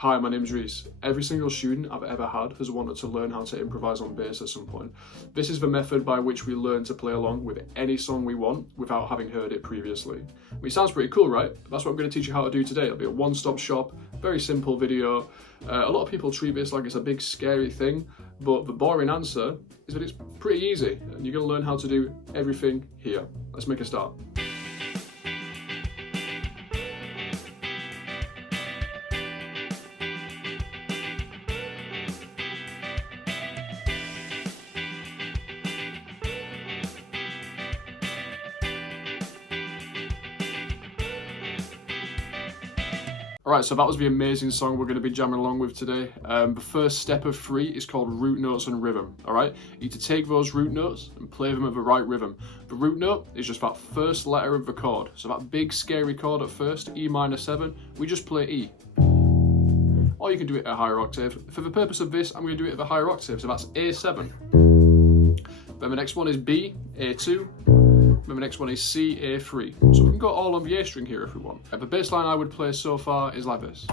Hi, my name's Reese. Every single student I've ever had has wanted to learn how to improvise on bass at some point. This is the method by which we learn to play along with any song we want without having heard it previously. It sounds pretty cool, right? That's what I'm going to teach you how to do today. It'll be a one-stop shop, very simple video. A lot of people treat this like it's a big scary thing, but the boring answer is that it's pretty easy and you're going to learn how to do everything here. Let's make a start. Alright, so that was the amazing song we're going to be jamming along with today. The first step of 3 is called root notes and rhythm, alright? You need to take those root notes and play them at the right rhythm. The root note is just that first letter of the chord. So that big scary chord at first, E minor 7, we just play E. Or you can do it at a higher octave. For the purpose of this, I'm going to do it at the higher octave, so that's A7. Then the next one is B, A2. And the next one is C, A3. So we can go all on the A string here if we want. The bass line I would play so far is like this.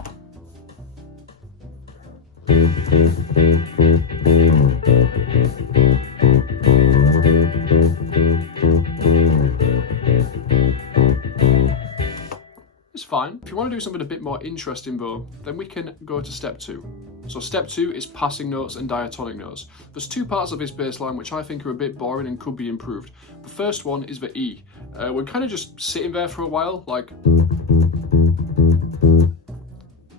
It's fine. If you want to do something a bit more interesting though, then we can go to step 2. So step 2 is passing notes and diatonic notes. There's 2 parts of this bass line which I think are a bit boring and could be improved. The first one is the E. We're kind of just sitting there for a while, like...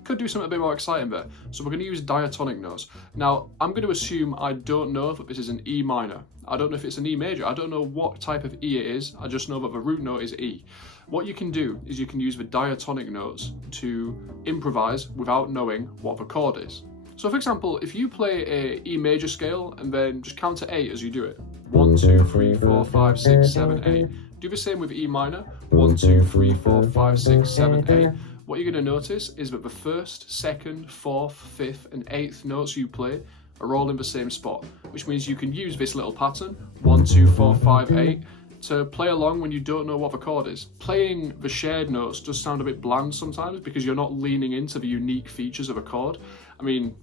Could do something a bit more exciting there. So we're going to use diatonic notes. Now, I'm going to assume I don't know that this is an E minor. I don't know if it's an E major. I don't know what type of E it is. I just know that the root note is E. What you can do is you can use the diatonic notes to improvise without knowing what the chord is. So for example, if you play a E major scale and then just count to 8 as you do it. 1, 2, 3, 4, 5, 6, 7, 8. Do the same with E minor. 1, 2, 3, 4, 5, 6, 7, 8. What you're going to notice is that the first, second, fourth, fifth and 8th notes you play are all in the same spot, which means you can use this little pattern, 1, 2, 4, 5, 8, to play along when you don't know what the chord is. Playing the shared notes does sound a bit bland sometimes because you're not leaning into the unique features of a chord. I mean,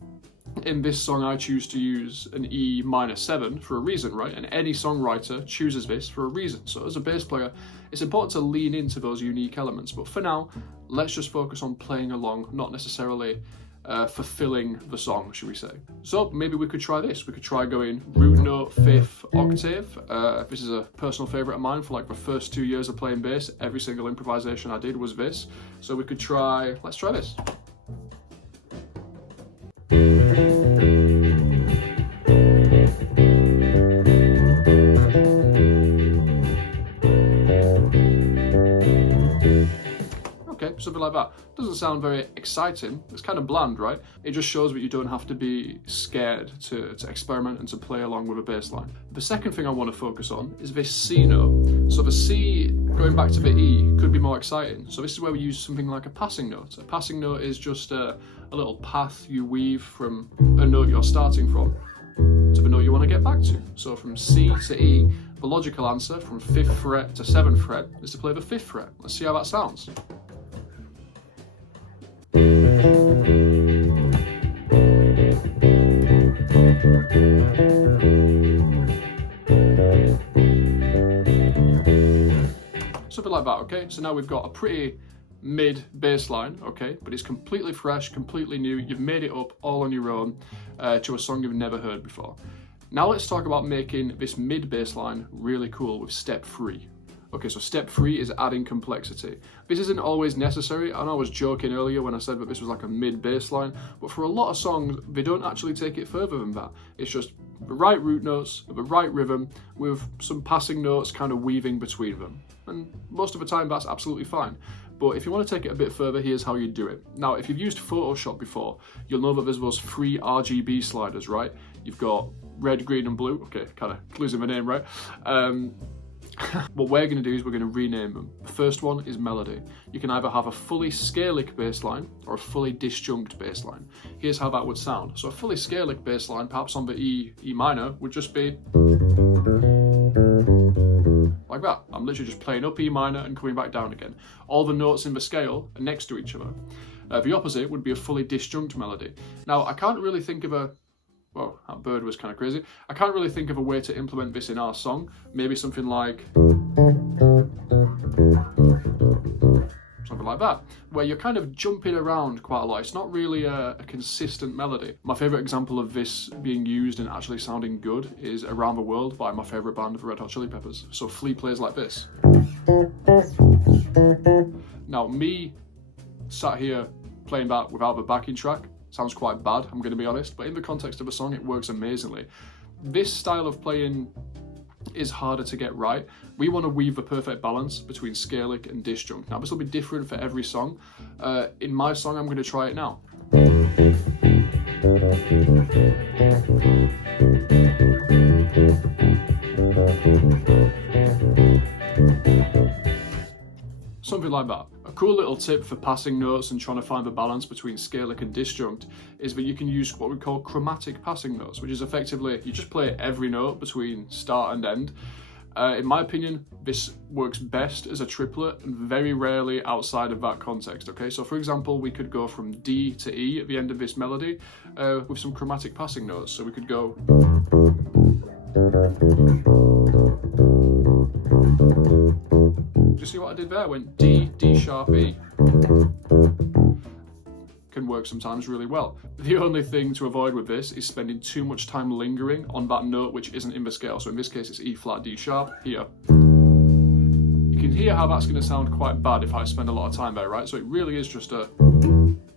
in this song I choose to use an E minor 7 for a reason, right? And any songwriter chooses this for a reason. So as a bass player, it's important to lean into those unique elements. But for now, let's just focus on playing along, not necessarily fulfilling the song, should we say. So maybe we could try this. We could try going root note, 5th octave. This is a personal favourite of mine for like the first 2 years of playing bass. Every single improvisation I did was this. So we could try, let's try this. Okay, something like that. Doesn't sound very exciting. It's kind of bland, right? It just shows that you don't have to be scared to experiment and to play along with a bass line. The second thing I want to focus on is this C note. So the C, going back to the E, could be more exciting. So this is where we use something like a passing note. A passing note is just a little path you weave from a note you're starting from to the note you want to get back to. So from C to E, the logical answer from 5th fret to 7th fret is to play the 5th fret. Let's see how that sounds. Something like that, okay? So now we've got a pretty mid bass line, okay? But it's completely fresh, completely new. You've made it up all on your own to a song you've never heard before. Now let's talk about making this mid bass line really cool with step 3. Okay, so step 3 is adding complexity. This isn't always necessary, and I was joking earlier when I said that this was like a mid bass line, but for a lot of songs, they don't actually take it further than that. It's just the right root notes, the right rhythm, with some passing notes kind of weaving between them. And most of the time, that's absolutely fine. But if you want to take it a bit further, here's how you do it. Now, if you've used Photoshop before, you'll know that there's those 3 RGB sliders, right? You've got red, green, and blue. Okay, kind of losing my name, right? What we're going to do is we're going to rename them. The first one is melody. You can either have a fully scalic bass line or a fully disjunct bass line. Here's how that would sound. So a fully scalic bass line, perhaps on the E minor, would just be like that. I'm literally just playing up E minor and coming back down again. All the notes in the scale are next to each other. The opposite would be a fully disjunct melody. Now, I can't really think of a, well, that bird was kind of crazy. I can't really think of a way to implement this in our song. Maybe something like that, where you're kind of jumping around quite a lot. It's not really a consistent melody. My favourite example of this being used and actually sounding good is Around the World by my favourite band, the Red Hot Chili Peppers. So Flea plays like this. Now, me sat here playing that without the backing track sounds quite bad, I'm going to be honest, but in the context of a song, it works amazingly. This style of playing is harder to get right. We want to weave the perfect balance between scalic and disjunct. Now, this will be different for every song. In my song, I'm going to try it now. Something like that. A cool little tip for passing notes and trying to find the balance between scalic and disjunct is that you can use what we call chromatic passing notes, which is effectively you just play every note between start and end. In my opinion, this works best as a triplet and very rarely outside of that context, okay? So for example, we could go from D to E at the end of this melody with some chromatic passing notes. So we could go... Do you see what I did there? I went D, D sharp, E. Can work sometimes really well. The only thing to avoid with this is spending too much time lingering on that note which isn't in the scale. So in this case it's E flat, D sharp, here. You can hear how that's going to sound quite bad if I spend a lot of time there, right? So it really is just a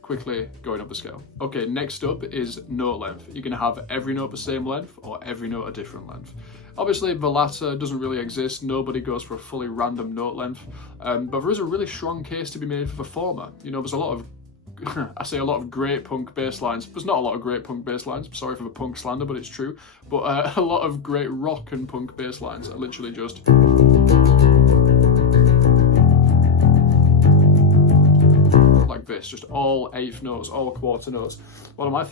quickly going up the scale. Okay, next up is note length. You're going to have every note the same length or every note a different length. Obviously, the latter doesn't really exist. Nobody goes for a fully random note length, but there is a really strong case to be made for the former. You know, there's a lot of I say a lot of great punk bass lines. There's not a lot of great punk bass lines. Sorry for the punk slander, but it's true. But a lot of great rock and punk bass lines are literally just like this, just all eighth notes, all quarter notes. One of my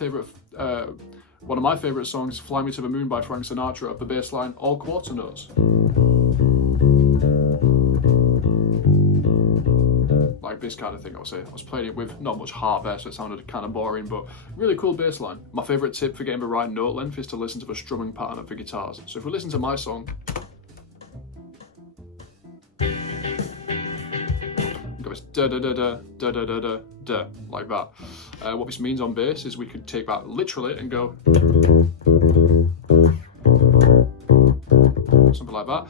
favorite songs, "Fly Me to the Moon" by Frank Sinatra. The bass line, all quarter notes. Like this kind of thing, I would say. I was playing it with not much heart there, so it sounded kind of boring, but really cool bass line. My favourite tip for getting the right note length is to listen to the strumming pattern of the guitars. So if we listen to my song, go this da da da da da da da da da like that. What this means on bass is we could take that literally and go something like that.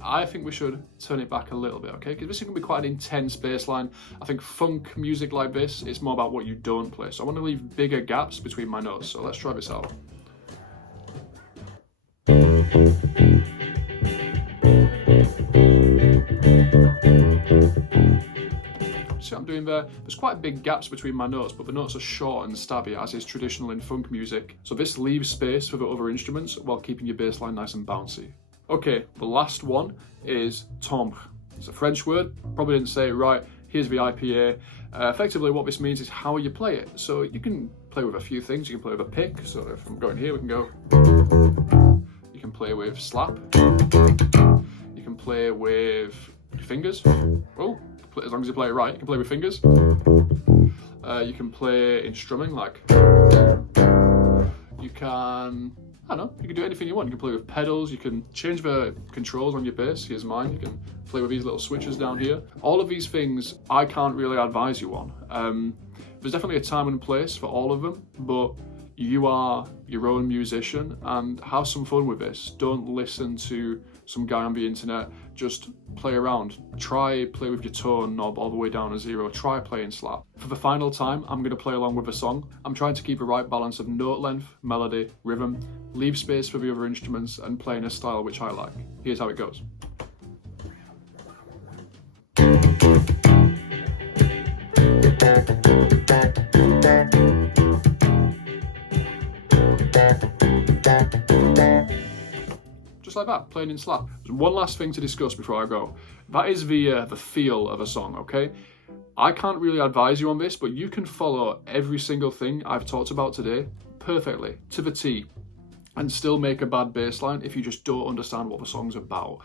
I think we should turn it back a little bit, okay? Because this is going to be quite an intense bass line. I think funk music like this, it's more about what you don't play. So I want to leave bigger gaps between my notes. So let's try this out. See what I'm doing there? There's quite big gaps between my notes, but the notes are short and stabby, as is traditional in funk music. So this leaves space for the other instruments while keeping your bass line nice and bouncy. Okay, the last one is timbre. It's a French word, probably didn't say it right. Here's the IPA. Effectively what this means is how you play it. So you can play with a few things. You can play with a pick. So if I'm going here, we can go. You can play with slap. You can play with your fingers. Oh, as long as you play it right, you can play with fingers. You can play in strumming, like you can, I don't know, you can do anything you want. You can play with pedals, you can change the controls on your bass. Here's mine. You can play with these little switches down here. All of these things I can't really advise you on. There's definitely a time and place for all of them, but you are your own musician and have some fun with this. Don't listen to some guy on the internet. Just play around. Try play with your tone knob all the way down to 0. Try playing slap. For the final time, I'm going to play along with the song. I'm trying to keep a right balance of note length, melody, rhythm, leave space for the other instruments, and play in a style which I like. Here's how it goes. Just like that, playing in slap. There's one last thing to discuss before I go. That is the feel of a song, okay? I can't really advise you on this, but you can follow every single thing I've talked about today perfectly, to the T, and still make a bad bass line if you just don't understand what the song's about.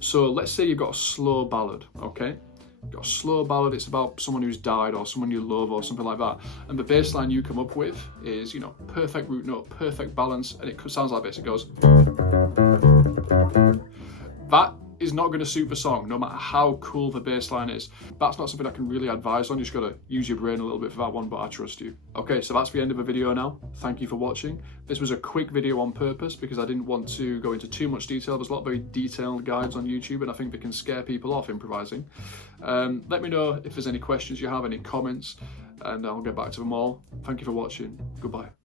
So let's say you've got a slow ballad, okay? Got a slow ballad, it's about someone who's died or someone you love or something like that. And the bass line you come up with is, you know, perfect root note, perfect balance, and it sounds like this. It goes. That is not going to suit the song, no matter how cool the bass line is. That's not something I can really advise on. You just got to use your brain a little bit for that one, but I trust you. Okay, so that's the end of the video now. Thank you for watching. This was a quick video on purpose because I didn't want to go into too much detail. There's a lot of very detailed guides on YouTube, and I think they can scare people off improvising. Let me know if there's any questions you have, any comments, and I'll get back to them all. Thank you for watching. Goodbye.